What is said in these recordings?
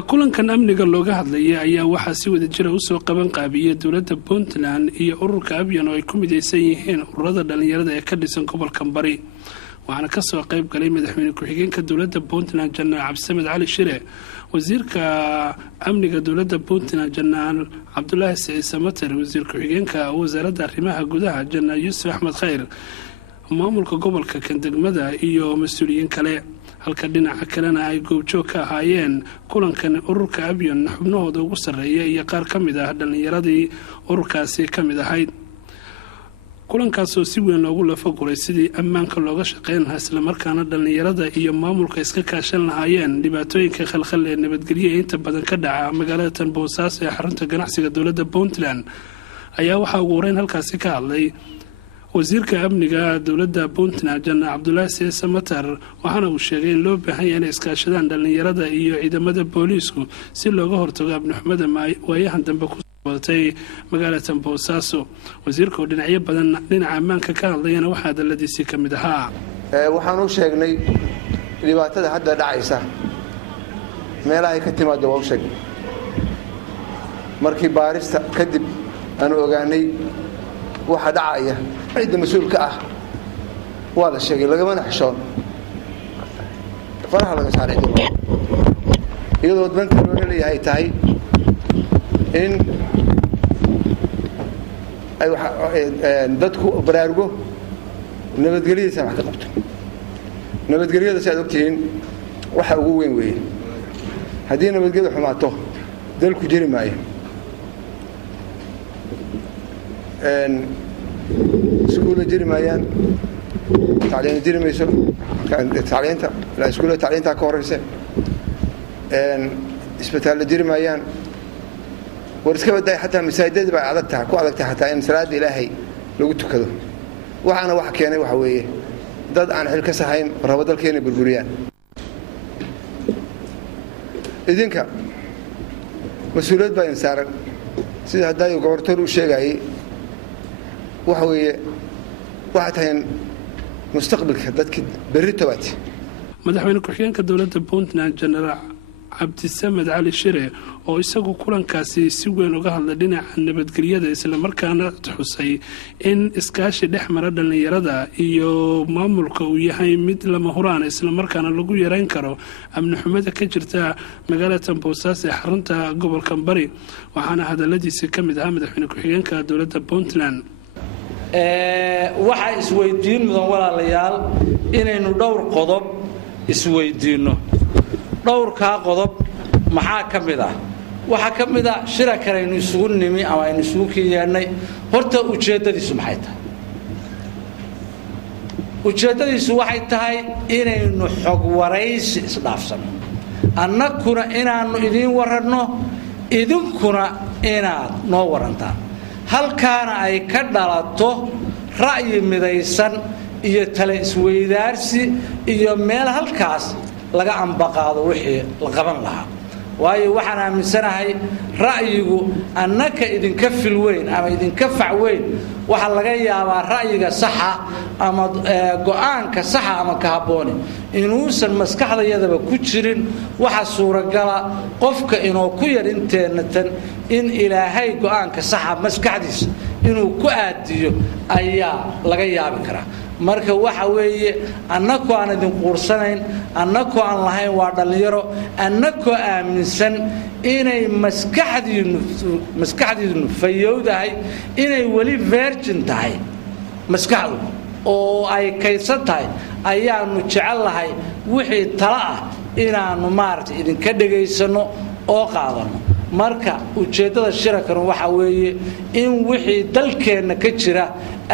kulankan amniga looga hadlayay ayaa waxaa si wada jira usoo qaban qaabiyay dowladda Puntland iyo ururka Abyan oo ay ku midaysan yihiin ururada dhalinyarada ee ka dhisan gobolka Bari waxaana ka soo qayb galay madaxweyne ku-xigeenka dowladda Puntland Jannaal Cabdisamed Cali Shire wasiirka amniga dowladda Puntland Jannaal Cabdullaahi Saciid Samatar wasiir ku-xigeenka wasaaradda arrimaha gudaha Jannaal Yuusuf Axmed Khayr maamulka gobolka Kandegmada iyo mas'uuliyiin kale halka dhinaca kalena ay goobjoog ka ahaayeen kulankan ururka Abyan xubnahooda ugu sareeya iyo qaar ka mid ah dhalinyaradii ururkaasi ka mid ahayd kulankaas oo si weyn loogu lafaguray sidii ammaanka looga shaqeyn lahaa isla markaana dhalinyarada iyo maamulka iska kaashan lahaayeen dhibaatooyinka khalkhal ee nabadgelyo inta badan ka dhaca magaalada Tanboosas ee xarunta ganacsiga dowladda Puntland ayaa waxa ugu horeyn halkaasi ka hadlay wasiirka amniga dowladda Puntland Jannaal Cabdullaahi Saciid Samatar waxaana uu sheegay in loo baahan yahay in iskaashadaan dhalinyarada iyo ciidamada booliisku si looga hortago abnixumada waayahan dambe ku wadatay magaalada Tanboosas wasiirka oo dhinacyo badan dhinaca ammaanka ka hadlayana waxaa daladiisii ka mid ahaa waxaan u sheegnay dhibaatada hadda dhacaysa meelaha ay ka timaado waa u sheegnay markii baarista kadib aan ogaanay waxa dhacaya cid mas'uulka ah waa la sheegay lagama naxshoon faraha laga saaray iyadoo danta loo leeyahay tahay in ay dadku baraarugo nabadgelyada wax ka qabto nabadgelyada si aad ogtihiin waxa ugu weyn weeye haddii nabadgelyadu xumaato dalku jiri maayo iskuulla jiri maayaan tacliin jiri mayso tacliinta la iskuulla tacliinta ka horeysa isbitaalada jiri maayaan war iska baday xataa masaajidada baa adagtahay ku adagtahay xataa in salaada ilaahay lagu tukado waxaana wax keenay waxa weeye dad aan xil ka sahayn rabo dalkeena burburiyaan idinka mas'uuliyad baa insaaran sida hadday gobortor u sheegay waxa weeye waxa tahay mustaqbalka dadka berri tabaati madaxweyne ku-xigeenka dowladda Puntland Jannaal Cabdisamed Cali Shire oo isagu kulankaasi si weyn uga hadlay dhinaca nabadgelyada isla markaana xusay in iskaashi dhexmara dhalinyarada iyo maamulka uu yahay mid lama huraan isla markaana lagu yareyn karo amni xumada ka jirta magaalada Tanboosas ee xarunta gobolka Bari waxaana hadaladiisa ka mid ah madaxweyne ku-xigeenka dowladda Puntland waxa isweydiin mudan walaalayaal inaynu dhowr qodob isweydiino dhowrka qodob maxaa ka mid ah waxa ka mid ah shirarkaynu isugu nimi ama aynu isugu keenay horta ujeedadiisu maxay tahay ujeedadiisu waxay tahay inaynu xog waraysi isdhaafsano annaguna inaanu idin warano idinkuna inaad noo warantaan halkaana ay ka dhalato ra'yi midaysan iyo tala isweydaarsi iyo meel halkaas laga ambaqaado wixii la qaban lahaa waayo waxaan aaminsanahay ra'yigu annaka idinka filweyn ama idinka facweyn waxa laga yaabaa ra'yiga saxa ama go'aanka saxa ama ka habooni inuusan maskaxdayadaba ku jirin waxa suuragala qofka inuu ku yar inteenatan in ilaahay go'aanka saxa maskaxdiisa inuu ku aadiyo ayaa laga yaabi karaa marka waxa weeye annakoo aan idin quursanayn annakoo aan lahayn waa dhalinyaro annakoo aaminsan inay maskaxdiinu fayowdahay inay weli virgin tahay maskaxdu oo ay kaydsan tahay ayaanu jecelahay wixii tala ah inaanu maaragtay idinka dhagaysano oo qaadano marka ujeedada shirarkan waxa weeye in wixii dalkeena ka jira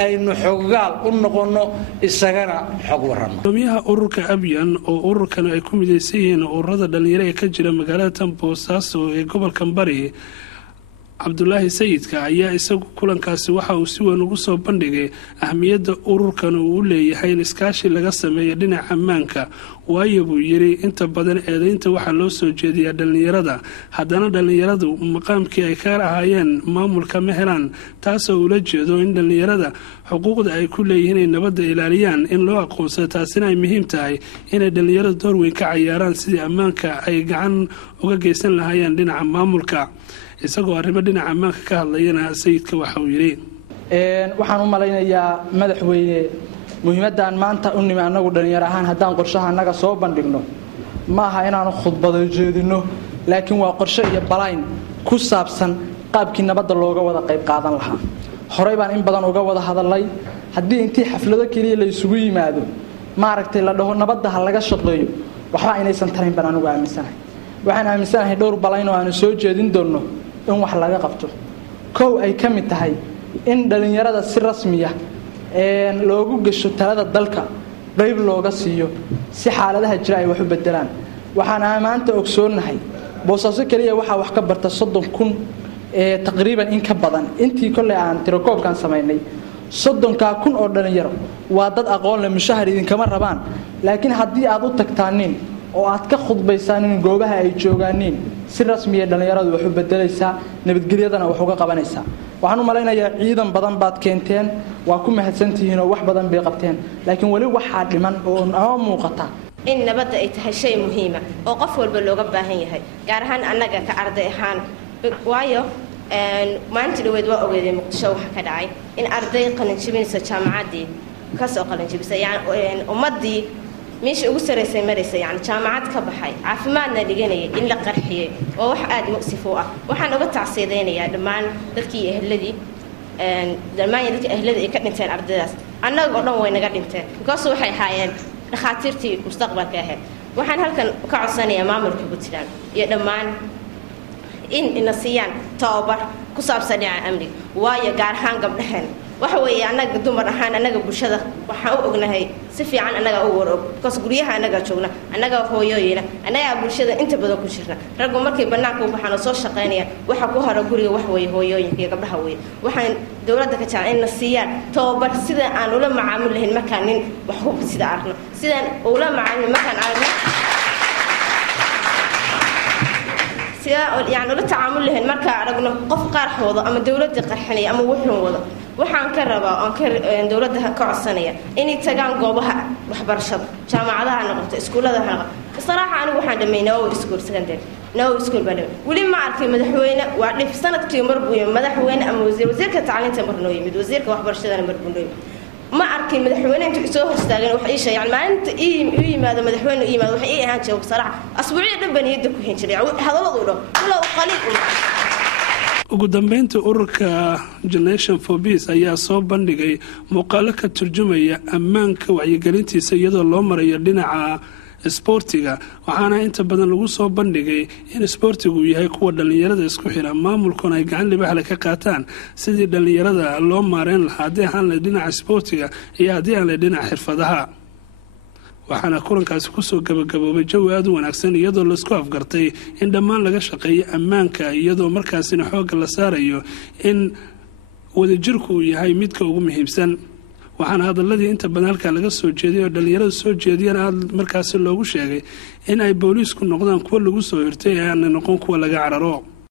aynu xoggaal u noqono isagana xog warano gudoomiyaha ururka Abyan oo ururkan ay ku midaysan yihiin ururada dhalinyarada ka jira magaalada Tanboosas ee gobolka Bari Cabdullaahi Sayidka ayaa isagu kulankaasi waxa uu si weyn ugu soo bandhigay ahmiyadda ururkan uu leeyahay in iskaashi laga sameeyo dhinaca ammaanka waayo buu yidhi inta badan eedaynta waxaa loo soo jeediyaa dhallinyarada haddana dhallinyaradu maqaamkii ay ka ahaayeen maamulka ma helaan taasoo ula jeedo in dhallinyarada xuquuqda ay ku leeyihiin ay nabadda ilaaliyaan in loo aqoonsado taasina ay muhiim tahay inay dhallinyaradu door weyn ka cayaaraan sidii ammaanka ay gacan uga geysan lahaayeen dhinaca maamulka isagoo arrimo dhinaca ammaanka ka hadlayana sayidka waxa uu yidhi waxaan u malaynayaa madaxweyne muhiimadaan maanta u nimi annagu dhallinyaro ahaan haddaan qorshaha annaga soo bandhigno ma aha inaanu khudbado jeedinno laakiin waa qorshe iyo balayn ku saabsan qaabkii nabadda looga wada qayb qaadan lahaa horey baan in badan uga wada hadalnay haddii intii xaflado keliya la isugu yimaado maaragtay la dhaho nabadda ha laga shaqeeyo waxba inaysan tarayn baan anugu aaminsanahay waxaan aaminsanahay dhowr balayn oo aanu soo jeedin doonno in wax laga qabto kow ay ka mid tahay in dhallinyarada si rasmiya loogu gasho talada dalka qayb looga siiyo si xaaladaha jira ay wax u bedelaan waxaan maanta ogsoonnahay boosaaso kaliya waxaa wax ka barta 30,000 taqriiban in ka badan intii kolley aan tirakoobkan samaynay 30,000 oo dhalinyaro waa dad aqoon leh mushahar idinkama rabaan laakiin haddii aad u tagtaaniin oo aad ka khudbaysaan in goobaha ay joogaaniin si rasmi ah dhalinyaradu wax u bedelaysaa nabadgelyadana wax uga qabanaysaa waxaan u malaynayaa ciidan badan baad keenteen waa ku mahadsantihiin oo wax badan bay qabteen laakiin wali waxaa dhiman oo ama muuqata in nabadda ay tahay shay muhiim ah oo qof walba looga baahan yahay gaar ahaan annaga ka arday ahaan waayo maanta dhaweyd waa ogeeday muqdisho waxa ka dhacay in arday qalinjibinaysa jaamacaddii kasoo qalinjibisay yani ummaddii meesha ugu saraysay maraysa yani jaamacad ka baxay caafimaadna dhiganayay in la qarxiyey waa wax aad muqsif u ah waxaan uga tacsiidaynayaa dhammaan dadkii ehladii ay ka dhinteen ardaydaas annaga oo dhan way naga dhinteen because waxay ahaayeen dhakhaatiirtii mustaqbalka ahayd waxaan halkan ka codsanayaa maamulka Puntland iyo dhammaan in ina siiyaan tababar ku saabsan dhinaca amniga waayo gaar ahaan gabdhahan waxa weeye annaga dumar ahaan annaga bulshada waxaan u ognahay si fiican annaga u warog because guryaha annaga joogna annaga hooyooyina annaga bulshada inta badan ku jirna raggu markay banaanka u baxaan oo soo shaqeynayaan waxa ku haro guriga wax weeye hooyooyinka iyo gabdhaha weeye waxaan dawladda ka jecel in la siiyaan tababar sida aan ula macaamil lahayn markaan nin wax ku sida aragno sidaan ula macaamil markaan aragno يعني ولا تعامل لهن مركا رجنا قف قرح وضع أما دولة قرحنية أما وحنا وضع وحن كربا أنكر دولتها كعصنية إني تجان جوبها وحبر شب جامعة ذا نقطة إسكول ذا نقطة الصراحة أنا واحد لما يناو إسكول سكندري ناو إسكول بلد ولي ما أعرف مدحوينا وعرف في سنة كي مربوي مدحوينا أما وزير كتعلم تمرنوي مد وزير كوحبر شدنا مربونوي ما أعرف مدحوينا أنتوا يسووا هستاجن وحيشة يعني ما أنت إيه ماذا مدحوينا إيه ماذا وحيي هانشة بصراحة أسبوعيا دبني يدك وحين شريعة هذا وضوله ولا قليل ugu dambeynta ururka Generation for Peace ayaa soo bandhigay muuqaal ka turjumaya ammaanka wacyigelintiisa iyadoo loo marayo dhinaca sportiga waxaana inta badan lagu soo bandhigay in sportigu yahay kuwa dhalinyarada isku xira maamulkuna ay gacan libax ka qaataan sidii dhalinyarada loo maareyn lahaa hadii aan la dhinaca sportiga iyo hadii aan la dhinaca xirfadaha waxaana kulankaasi ku soo gabagaboobay jawi aad u wanaagsan iyadoo la isku afgartay in dhammaan laga shaqeeyo ammaanka iyadoo markaasina xoog la saarayo in wadajirku yahay midka ugu muhiimsan waxaana hadalladii inta badan halka laga soo jeediyay oo dhalinyaradu soo jeediyeen aad markaas loogu sheegay in ay booliisku noqdaan kuwa lagu soo hirtay aan noqon kuwa laga cararo